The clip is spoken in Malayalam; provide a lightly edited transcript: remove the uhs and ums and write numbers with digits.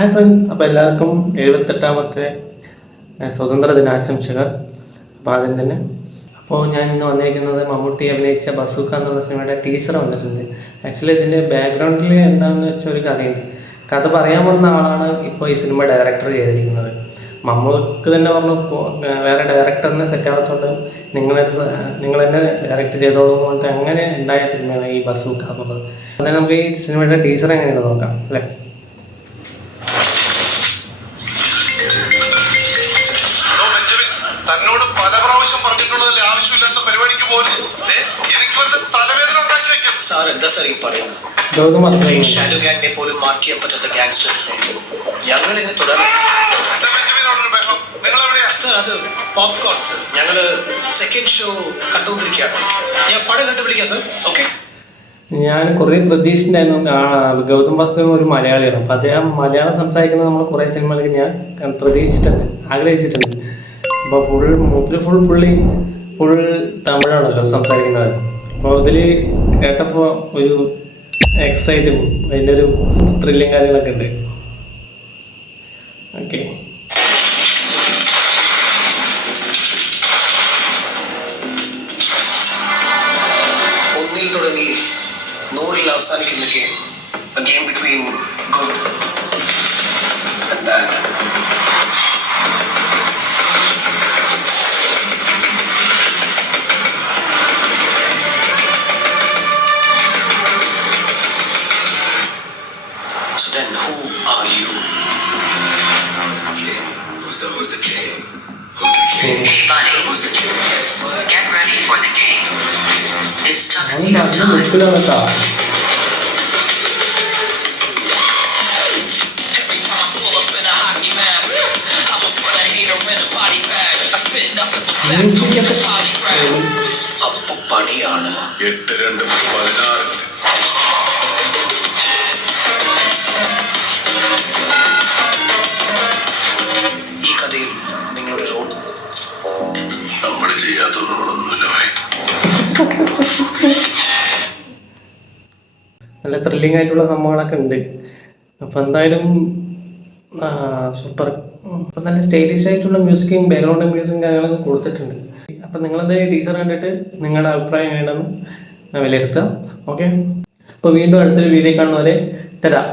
ഹായ് ഫ്രണ്ട്സ്, അപ്പോൾ എല്ലാവർക്കും 78ാമത്തെ സ്വതന്ത്ര ദിനാശംസകൾ. അപ്പോൾ ആദ്യം തന്നെ ഞാൻ ഇന്ന് വന്നിരിക്കുന്നത് മമ്മൂട്ടി അഭിനയിച്ച ബസൂക്ക എന്നുള്ള സിനിമയുടെ ടീച്ചർ വന്നിട്ടുണ്ട്. ആക്ച്വലി ഇതിൻ്റെ ബാക്ക്ഗ്രൗണ്ടിൽ എന്താണെന്ന് വെച്ചാൽ ഒരു കഥയുണ്ട്. കഥ പറയാൻ വന്ന ആളാണ് ഇപ്പോൾ ഈ സിനിമ ഡയറക്ടർ ചെയ്തിരിക്കുന്നത്. മമ്മൂക്ക് തന്നെ പറഞ്ഞു വേറെ ഡയറക്ടറിനെ സെറ്റാകത്തോണ്ട് നിങ്ങൾ തന്നെ ഡയറക്റ്റ് ചെയ്തോളൂ എന്ന് പറഞ്ഞിട്ട് അങ്ങനെ ഉണ്ടായ സിനിമയാണ് ഈ ബസൂക്ക എന്നുള്ളത്. അതായത് നമുക്ക് ഈ സിനിമയുടെ ടീച്ചർ എങ്ങനെയാണ് നോക്കാം അല്ലേ. തന്നോട് പല പ്രാവശ്യം പറഞ്ഞിട്ടുള്ളതിൽ ആവശ്യമില്ലാത്ത പരിപാടിക്ക് പോലും എനിക്ക് തലവേദന ഉണ്ടാക്കി വെക്കും. സാർ എന്താ സാർ ഈ പറയുന്നത്? ഷാഡോ ഗാങ്ങിനെ പോലും മാർക്ക് ചെയ്യാൻ പറ്റാത്ത ഗാങ്സ്റ്റേഴ്സിനെ ഞങ്ങൾ ഇങ്ങനെ തുടർന്ന് സാർ അത് പോപ്കോൺ സർ. ഞങ്ങള് സെക്കൻഡ് ഷോ കണ്ടുകൊണ്ടിരിക്കുകയാണ്. ഞാൻ പടം കണ്ടു വിളിക്കാം സാർ. ഓക്കെ. ഞാൻ കുറേ പ്രതീക്ഷിച്ചിട്ടുണ്ടായിരുന്നു. ഗൗതം വാസുദേവൻ ഒരു മലയാളിയാണ്. അപ്പം അദ്ദേഹം മലയാളം സംസാരിക്കുന്നത് നമ്മൾ കുറേ സിനിമകളിൽ ഞാൻ പ്രതീക്ഷിച്ചിട്ടുണ്ട്, ആഗ്രഹിച്ചിട്ടുണ്ട്. അപ്പോൾ ഫുൾ തമിഴാണല്ലോ സംസാരിക്കുന്നത്. അപ്പോൾ ഇതിൽ കേട്ടപ്പോൾ ഒരു എക്സൈറ്റും അതിൻ്റെ ഒരു ത്രില്ലിങ് കാര്യങ്ങളൊക്കെ ഉണ്ട്. ഓക്കെ. ഒന്നിൽ തുടങ്ങി 100-ൽ അവസാനിക്കുന്ന game, a game between good and bad. So then who are you? Who's the king? Hey buddy, get ready for the game. It's tuxedo time. Every time I pull up in a hockey mask, I'ma put a hater in a body bag. I spit nothing but facts, so get the body grab. അപ്പൊ പണിയാണ്. 8-2-16. ഈ കഥയിൽ നിങ്ങളുടെ റോൾ നമ്മൾ ചെയ്യാത്ത റോളൊന്നുമില്ല. നല്ല ത്രില്ലിംഗ് ആയിട്ടുള്ള സംഭവങ്ങളൊക്കെ ഉണ്ട്. അപ്പം എന്തായാലും സൂപ്പർ. അപ്പം നല്ല സ്റ്റൈലിഷ് ആയിട്ടുള്ള മ്യൂസിക്കും ബാക്ക്ഗ്രൗണ്ട് മ്യൂസിക്കും കാര്യങ്ങളൊക്കെ കൊടുത്തിട്ടുണ്ട്. അപ്പം നിങ്ങളത് ടീച്ചർ കണ്ടിട്ട് നിങ്ങളുടെ അഭിപ്രായം എങ്ങനെയാണെന്ന് വിലയിരുത്തുക. ഓക്കെ. അപ്പോൾ വീണ്ടും അടുത്തൊരു വീഡിയോ കാണുന്നവരെ തരാം.